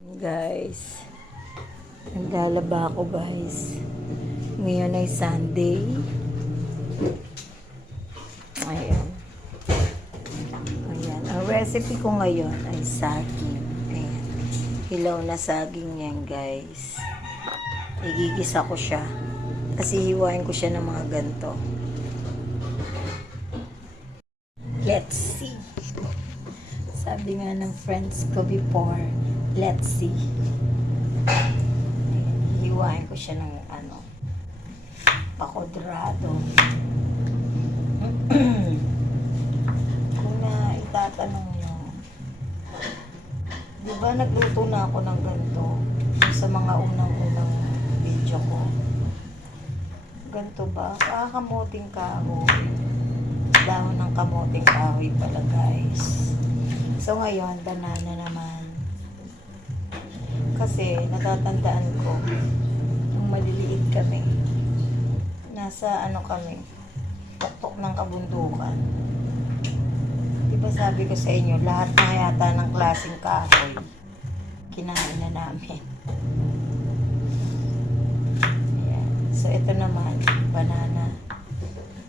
Guys, naglalaba ako guys. Ngayon ay Sunday. Ayan. Ayan. Ang recipe ko ngayon ay saging. Ayan. Hilaw na saging yan guys. Igigisa ko siya. Kasi hiwain ko siya ng mga ganito. Let's see. Sabi nga ng friends ko before, let's see. Hiwain ko siya ng pakodrado. Kung na itatanong nyo, di ba nagluto na ako ng ganito sa mga unang-unang video ko? Ganito ba? Kamoting kahoy. Dahon ng kamoting kahoy pala guys. So ngayon, banana naman. Kasi natatandaan ko, nung maliliit kami, nasa kami, tuktok ng kabundukan. Diba sabi ko sa inyo, lahat na yata ng klaseng kahoy, kinain na namin. Ayan. So ito naman, banana.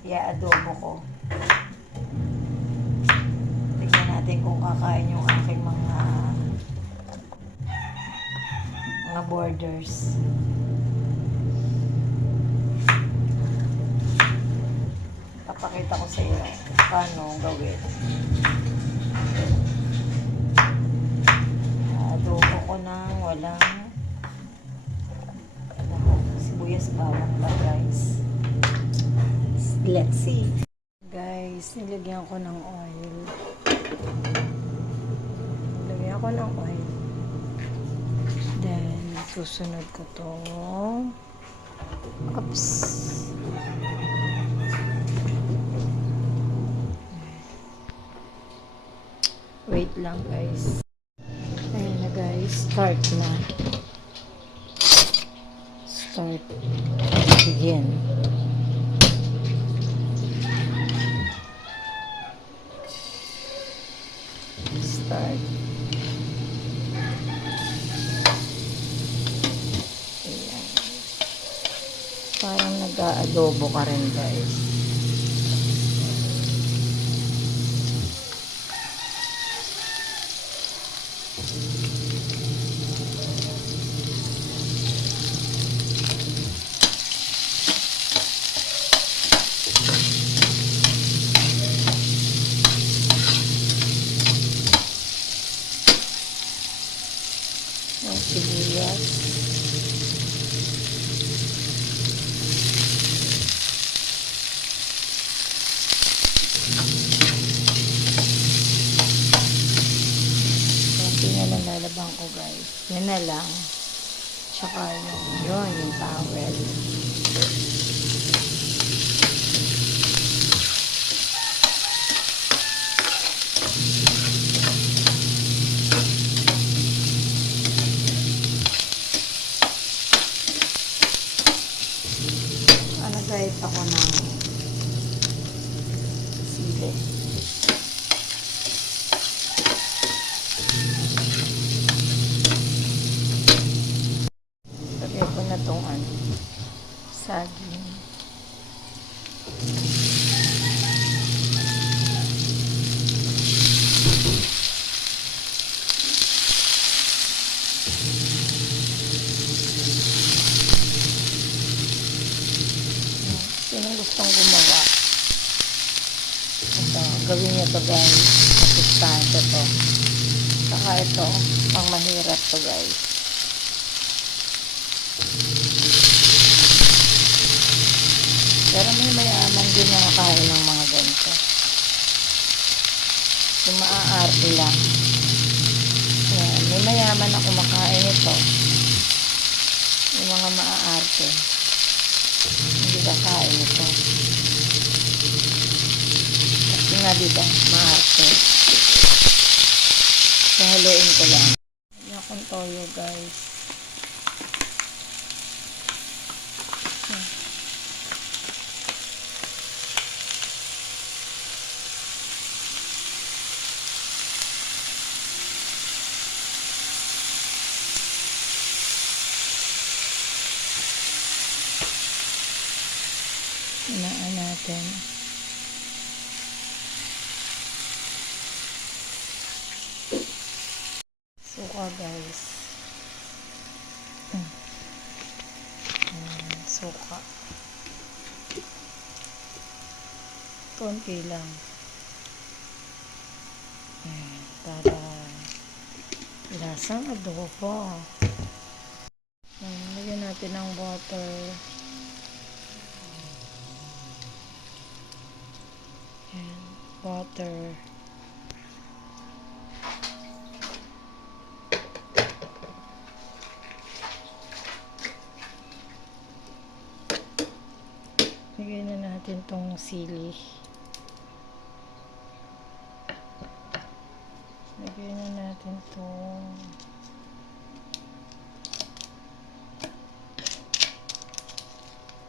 I-adobo ko. Tignan natin kung kakain yung aking mga borders. Papakita ko sa iyo paano gawin. Adobo ko ng walang sibuyas bawang pa guys. Let's see. Guys, nilagyan ko ng oil. Nilagyan ko ng oil. Then, susunod ko to. Oops. Wait lang guys. Ayun na guys. Start na. Start. Begin. Start. Ayan. Parang nag-aadobo ka rin guys. Ang sibuyas. Konti na lang lalabang ko guys. Yan na lang. Tsaka yung towel. Guys, ako ng sili. Lagay ko na itong saging. Sinong gustong gumawa? Ito, gawin niyo to guys. Masustansya to. Saka ito, pang mahirap to guys. Pero may mayaman din na nakain ng mga ganito. Yung maaarte lang. Yan, may mayaman na kumakain ito. Yung mga maaarte. Hindi kakain ito. Kasi nga diba, maarte. So, haluin ko lang. Hindi akong toyo guys. Inaan natin. Suka guys. Suka. Konti lang. Para lasang adobo. Lagyan natin ng water. Water. Lagyan na natin tong sili. Lagyan na natin tong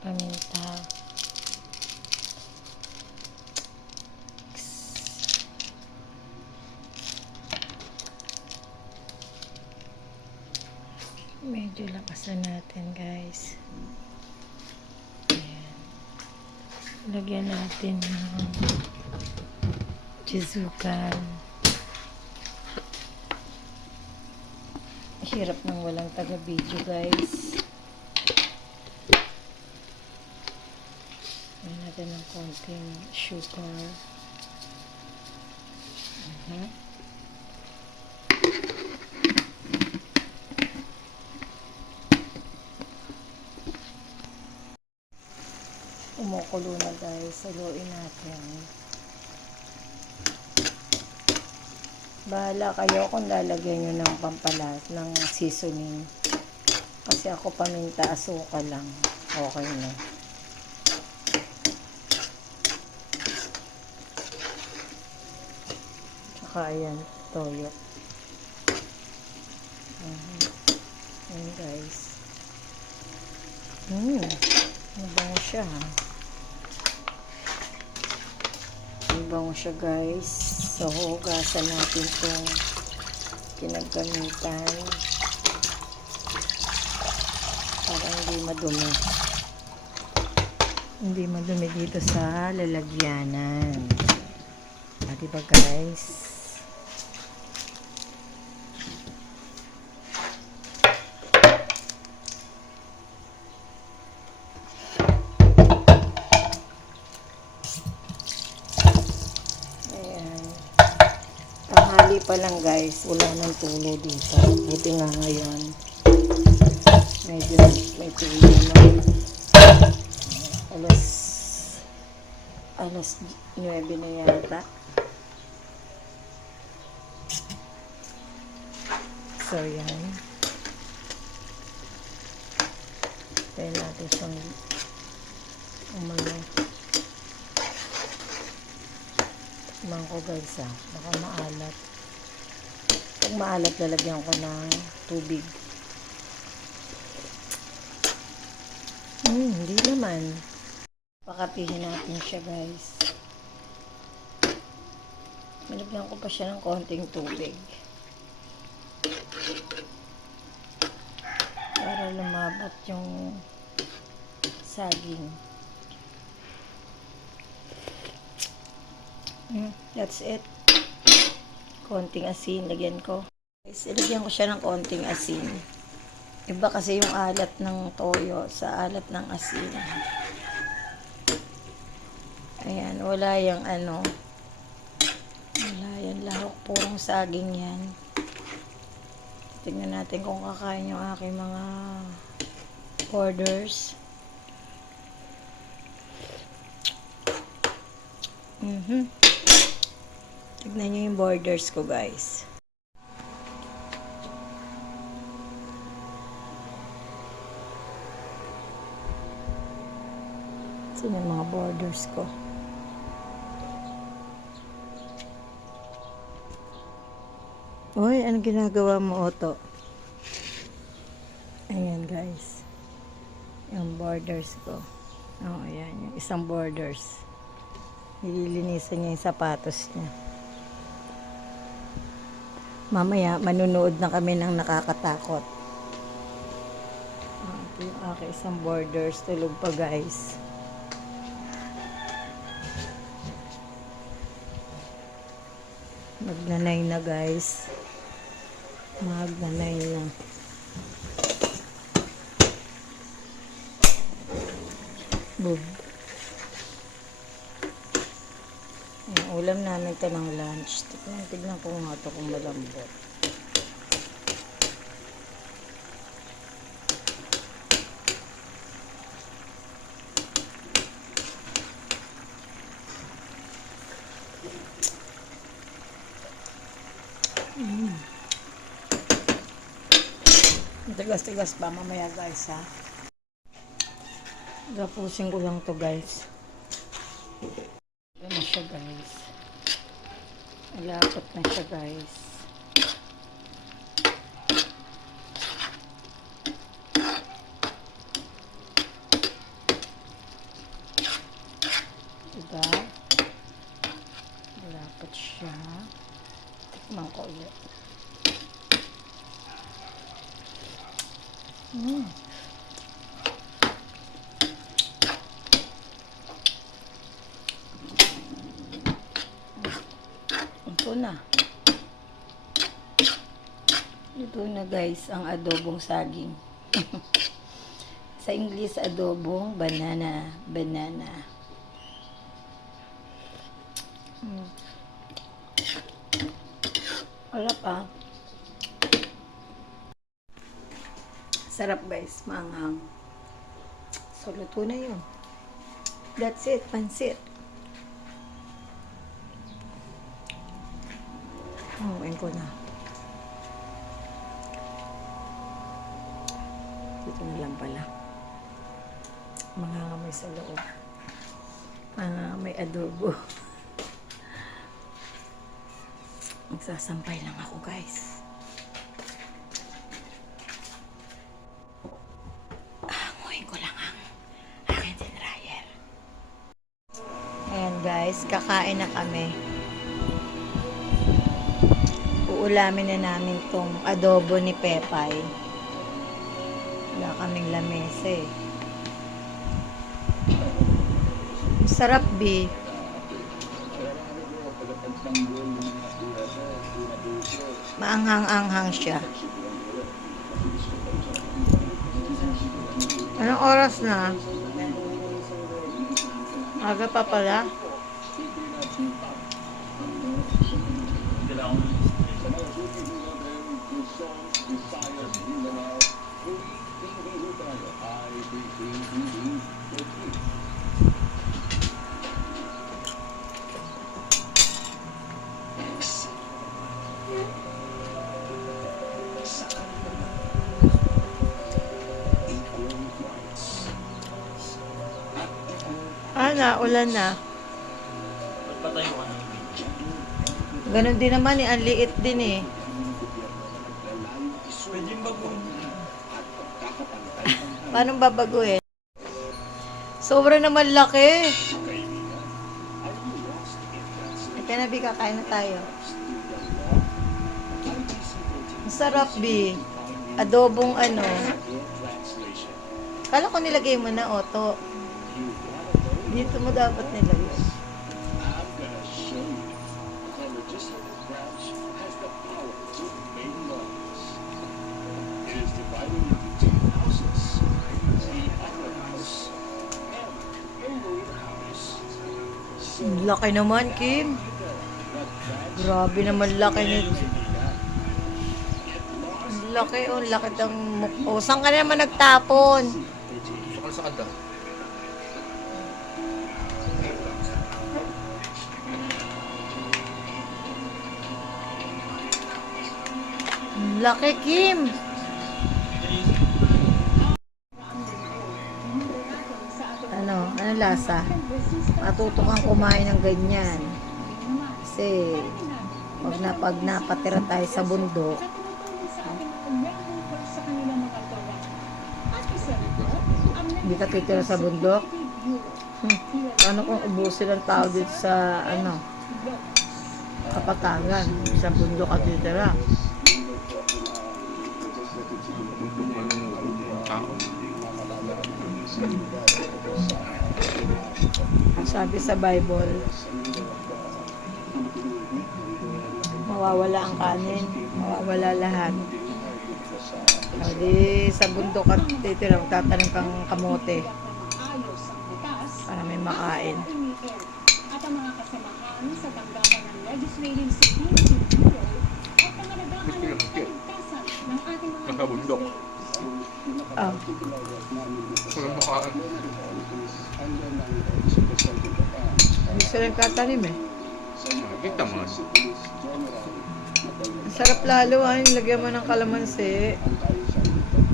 paminta. Medyo lakasan natin guys. Ayan. Lagyan natin ng jizukan. Hirap ng walang taga-video guys. Lagyan natin ng konting sugar. Kumukulo na guys, haluin natin. Bahala kayo kung lalagyan nyo ng pampalat, ng seasoning. Kasi ako paminta, asukal lang. Okay na. Tsaka ayan, toyo. Ayan guys. Mabango siya ha. Mabango siya guys. So, hugasan natin itong kinagamitan para hindi madumi. Hindi madumi dito sa lalagyanan. Diba guys? Tanghali pa lang guys, wala nang tulo dito. Buti nga ngayon medyo may tulo na. Alas 9 na yata. So yan, kaya natin siyang ko guys baka maalat. Pag maalat, lalagyan ko ng tubig. Hindi naman. Pakapihin natin siya guys. Nalagyan ko pa siya ng konting tubig para lumabot yung saging. That's it. Konting asin, lagyan ko. Guys, ilagyan ko siya ng konting asin. Iba kasi yung alat ng toyo sa alat ng asin. Ayan, wala yung wala yan lahok, purong saging yan. Tingnan natin kung kakain yung aking mga orders. Tignan nyo yung borders ko guys. Sino yung mga borders ko? Uy, anong ginagawa mo, Otto? Ayan guys. Yung borders ko. Ayan. Yung isang borders. Nililinisan niya yung sapatos niya. Mamaya, manunood na kami ng nakakatakot. Ito yung aking isang borders. Tulog pa guys. Magnanay na guys. Magnanay na. Boom. Ang ulam namin ito ng lunch. Tignan ko nga ito kung malambot. Tigas-tigas pa mamaya guys ha. Gapusin ko lang to guys. Ito na siya guys. Malapot na siya guys. Diba? Malapot siya. Tikman ko ulit. Ito na. Ito na guys, ang adobong saging. Sa English, adobong banana. Wala pa. Sarap guys, maanghang. So, luto na yun. That's it, pansit. Hanguin ko na. Dito na lang pala. Mangangamoy sa loob. May adobo. Magsasampay lang ako guys. Ayan guys, kakain na kami. Uulamin na namin tong adobo ni Pepay. Wala kaming lamesa eh. Sarap B. Maanghang-anghang siya. Anong oras na? Aga pa pala. Ulan na. Patayo ka na. Ganon din naman eh, ang liit din eh. Pwede baguhin. Paano babaguhin? Sobra naman laki. Ito na, B, kakain na tayo. Masarap, B. Adobong ano. Kala ko nilagay mo na, Otto. Dito mo dapat nilagay. Laki naman, Kim. Grabe naman laki nito. Laki, oh, laki ng mukha. Saan ka naman nagtapon? Sukal sa kada. Laki, Kim. Ano lasa? Matuto kang kumain ng ganyan. Kasi, pag napatira tayo sa bundok, hindi ka titira sa bundok? Ano kung ubusin ang tao dito sa, Kapatagan? Sa bundok ka titira. Ang sabi sa Bible, mawawala ang kanin, mawawala lahat. O di sa bundok at titira, magtatanim kang kamote para may makain. At ang mga kasamahan sa tanggapan ng Legislative Security Bureau at pangalagaan ng kaligtasan ng ating mga Nasa bundok. Oh. Walang makain. Hindi sila nagtatanim eh. Kita mo. Ang sarap lalo yung lagyan mo ng kalamansi.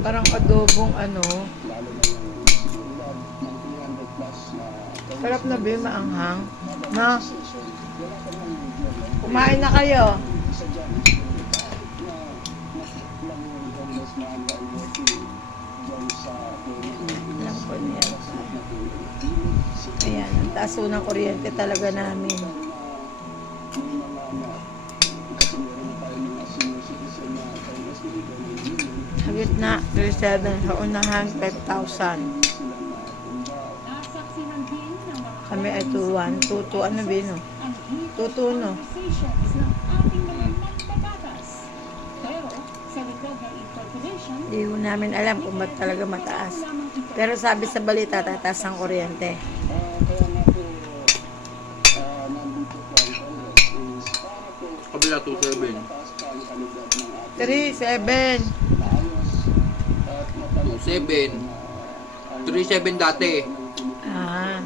Parang adobong ano. Sarap na ba yung maanghang? Na? Kumain na kayo. Alam ko niya. Ayan, ang taas po ng kuryente talaga namin. Sa gitna, 37. Sa unahan, 5,000. nasaksihan din ng mga Kami ay 2-1. 2-2, ano ba yun? ang heated 2-2, no? conversations ng ating mga nagbabatas. Pero sa likod ng interpolation, Hindi ko namin alam kung ba't talaga mataas. lamang ito Pero sabi sa balita, tataas ang kuryente. Kabila 2-7. 3-7. 2-7. 3-7 dati. Ah,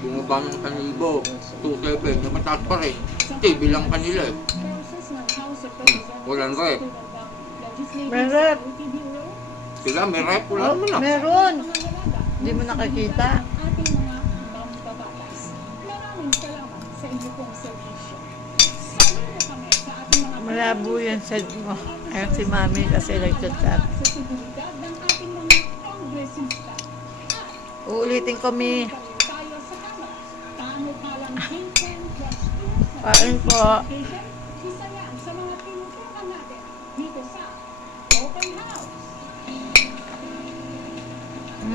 Bumaba ng 1,000. 2-7. Mataas pa rin. TV lang kanila eh. forces ng House of Representatives Walang rep. Legislative May rep. Security Bureau Sila may rep. Wala oh, naman ah. meron. pangangalaga Hindi mo nakakita. ng ating mga mambabatas. Maraming salamat sa inyo pong servisyo. Sabi na kami sa ating mga Malabo yan sa mo. Ayun si Mami kasi nagchat-chat. sa seguridad ng ating mga kongresista. Uulitin ko, Mi. Tayo sa Kamara. Paano palang Hinton plus 2 sa Pain po. education? Isa yan sa mga tinutukan natin dito sa Open House.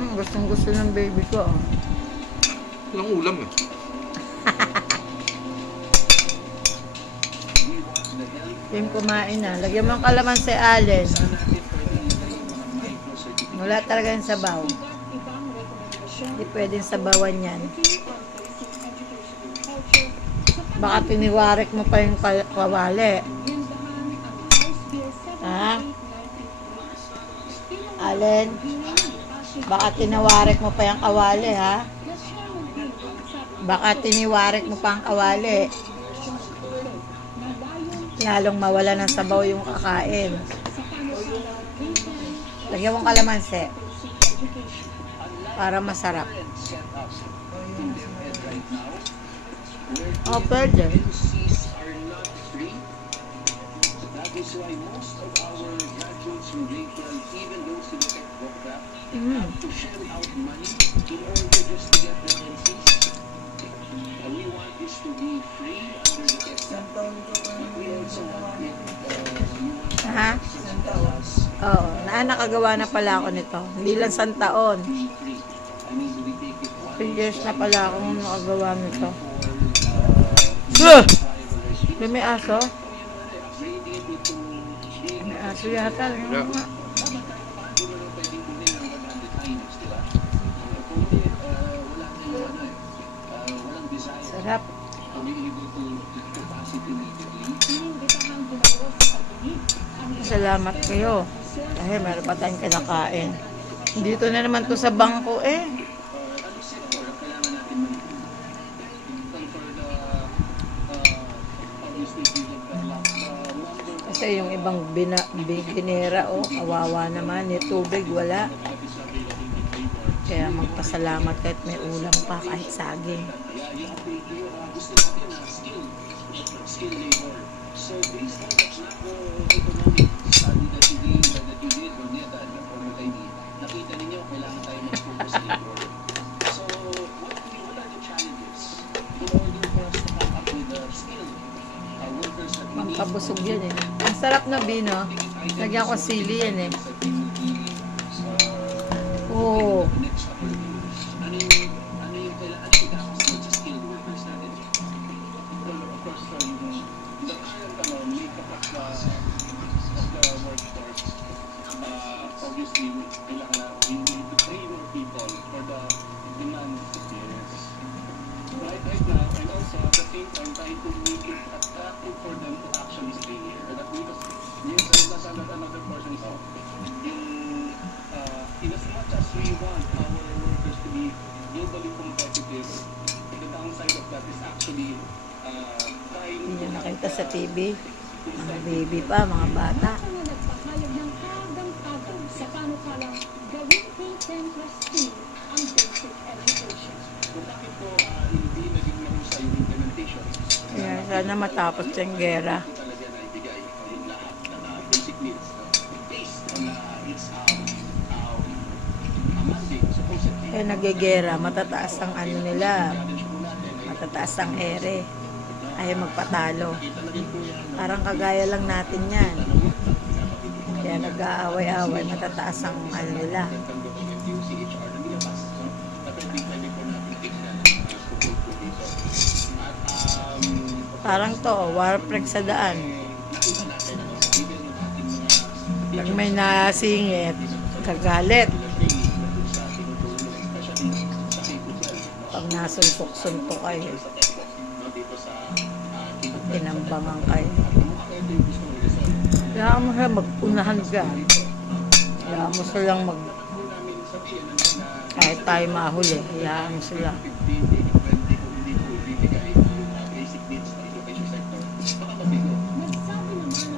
Gustong gusto ng baby ko. Oh. Walang ulam eh. Yung kumain na. Lagyan mo ang kalamansi, Allen. Wala talaga yung sabaw. Ibang rekomendasyon Hindi pwedeng sabawan yan. on facing education and culture sa Baka tiniwarek mo pa yung kawali. paggandahan ang House Bill Ha? 7893. Allen, baka tinawarek mo pa yung kawali, ha? Baka tiniwarek mo pa ang kawali. Lalong mawala ng sabaw yung kakain. Lagyan mong kalamansi. Para masarap. Oh, pwede. That is why most of our graduates from grade 12, even those who look at Vocraft, have to shell out money in order just to get their NCs. And we want this to be free under the ESSA. We also want it, we want Ha? us Oo. Nakagawa na pala ako nito. Hindi lang isang taon. to be free. I mean, we take it one 3 years na pala akong nakagawa nito. May aso? upgrading it into being May aso yata. Yeah. Nga. hindi mo lang pwedeng kunin ng 100 times, di ba? Kung hindi, wala tayong ano eh, walang desire Sarap. to be able to capacity immediately. Inimbitahan bumayo sa pagdinig ang Salamat kayo. Dahil meron pa tayong kinakain. Dito na naman to sa bangko eh. Ano sector ang kailangan natin manipulate? And for the, obviously, given the number Kasi yung ibang binera oh, kawawa naman. Yung tubig wala. Kaya magpasalamat kahit may ulam pa, kahit saging. gusto natin na skill labor. So based on the macroeconomic study that you did, or the formula ID, nakita ninyo kailangan tayo mag-focus sa labor. So what are the challenges in order for us to come up with the skilled workers that we need? Pampabusog yan eh. Ang sarap na bino. Lagyan ko sili yan eh. Oo. Next couple of years. Ano yung kakasuot sa skilled workers natin? Well, of course, the kailangan na we need to train more people for the demand. Yes. Right now, and also at the same time, trying to make it attractive for them to actually stay here. That because, yes, that's another portion is in as much as we want our workers to be globally competitive, the downside of that is actually trying Hindi to nyo nakita sa TV. Mga baby pa, mga bata. Sa mga nagpahayag ng kagang-kagang sa panukalang gawing K-10 plus 2 ang basic education. kung bakit po hindi naging mahusay yung implementation. Kaya sana matapos yung gera. Ito talaga na ibigay yung lahat ng basic needs based on its mandate supposedly. Kaya nagigera, matataas ang ano nila. Matataas ang ere. Ayaw magpatalo. Parang kagaya lang natin yan. Kaya nag-aaway-aaway, matataas ang ano nila. Parang to, warprek sa daan. Pag may nasingit, kagalit. Pag nasuntok-suntok kayo, tinambangan kayo. Kaya mo sila mag-unahan ka. Kaya mo silang kahit tayo mahuli, kaya mo sila. Nagsabi naman ng mga opisyal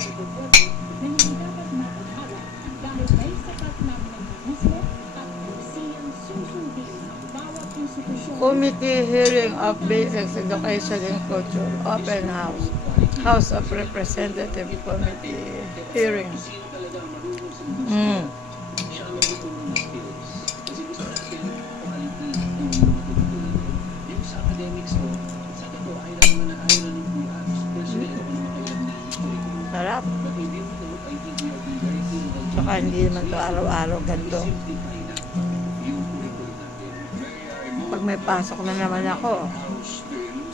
ng gobyerno na hindi dapat mapahala dahil may sapat na mekanismo at polisiyang susundin ang bawat institusyon. Committee hearing of Basic Education and Culture, Open House. House of Representative Committee hearing. Siya ang magtutulong ng skills. Kasi gusto natin quality yung sa academics ko, sa totoo ay lang naman ay lang yung buhat. Personally, ako naman kayo ng curriculum. Sarap. But within the note, I think we are being very clear about Saka hindi naman to araw-araw ganito. simplify na yung curriculum natin. Pag may pasok na naman ako,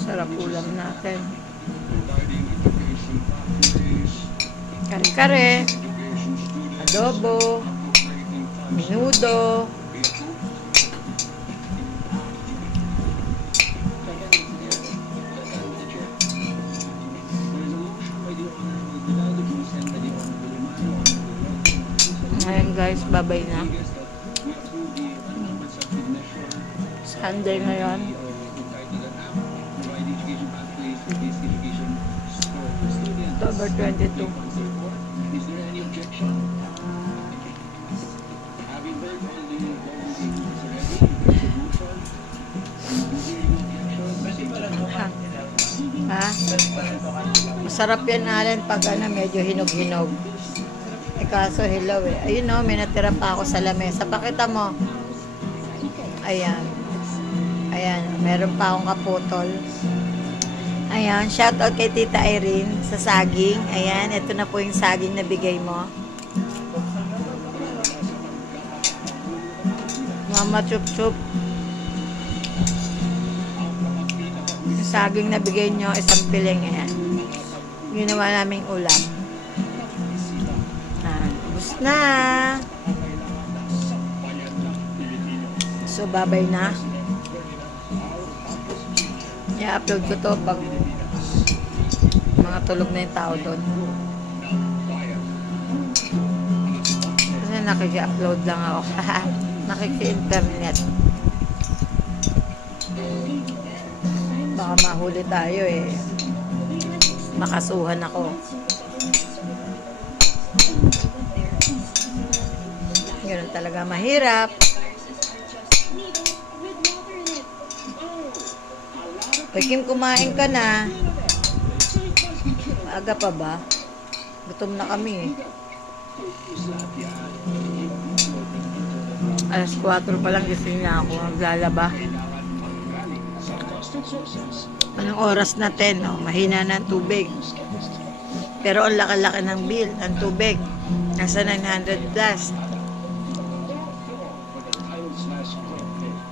sarap ulam natin. Kare-kare, adobo, menudo, ngayon guys, babay na. Sunday ngayon. October 22. Is there any objection? Having heard all the things already, resolution, pwede pala ito Ha? Masarap yan Allen pag ano, medyo hinog-hinog. Eh kaso hilaw eh. Ayun o, may natira pa ako sa lamesa. Pakita mo. Ayan. Ayan, meron pa akong kaputol. Ayan, shout out kay Tita Irene sa saging. Ayan, ito na po yung saging na bigay mo. Mama Chup Chup. Yung saging na bigay nyo, isang piling. Ayan. Ginawa naming ulam. Ubus na. So, babay na. I-upload ko to pag mga tulog na yung tao doon. Kasi nakiki-upload lang ako. Nakiki-internet. Baka mahuli tayo eh. Makasuhan ako. Ganun talaga mahirap. Uy, Kim, kumain ka na. Maaga pa ba? Gutom na kami eh. Alas 4 pa lang gising na ako. Maglalaba. Anong oras na 10? Oh, mahina na ang tubig. Pero ang laki-laki ng bill, ng tubig. Nasa 900 plus.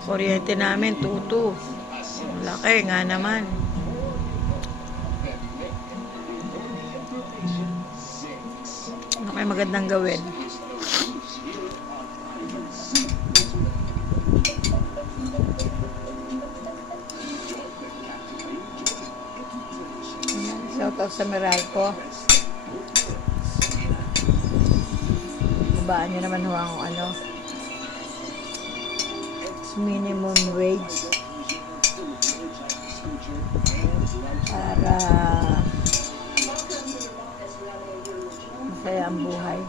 Kuryente namin, 2-2. Laki nga naman. Ano kayo magandang gawin? to sa Meralco. Babaan nyo naman ho ang ano, minimum wage para masaya ang buhay.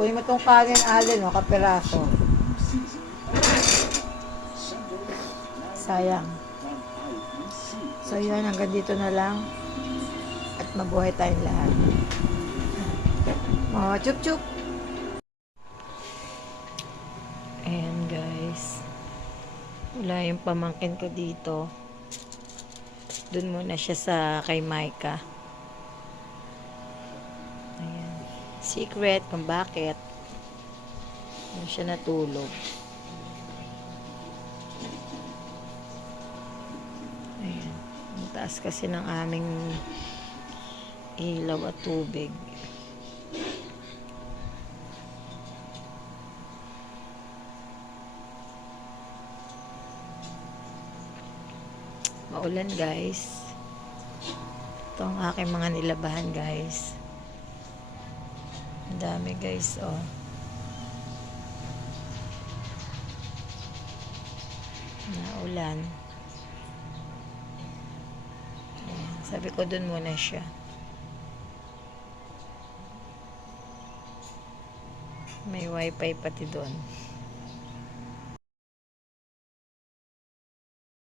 Kunin mo itong kanin, Allen, o, kapiraso. Sayang. So yun, hanggang dito na lang. At mabuhay tayong lahat. Oh, chup chup. Ayan guys. Wala yung pamangkin ko dito. Doon muna siya sa kay Micah. Ayan. Secret kung bakit. Doon siya natulog. Ayan. Ang taas kasi ng aming ilaw at tubig. Maulan guys. Ito ang aking mga nilabahan guys. Ang dami guys, oh. Naulan. Ayan. Sabi ko dun muna siya. May wifi pati doon.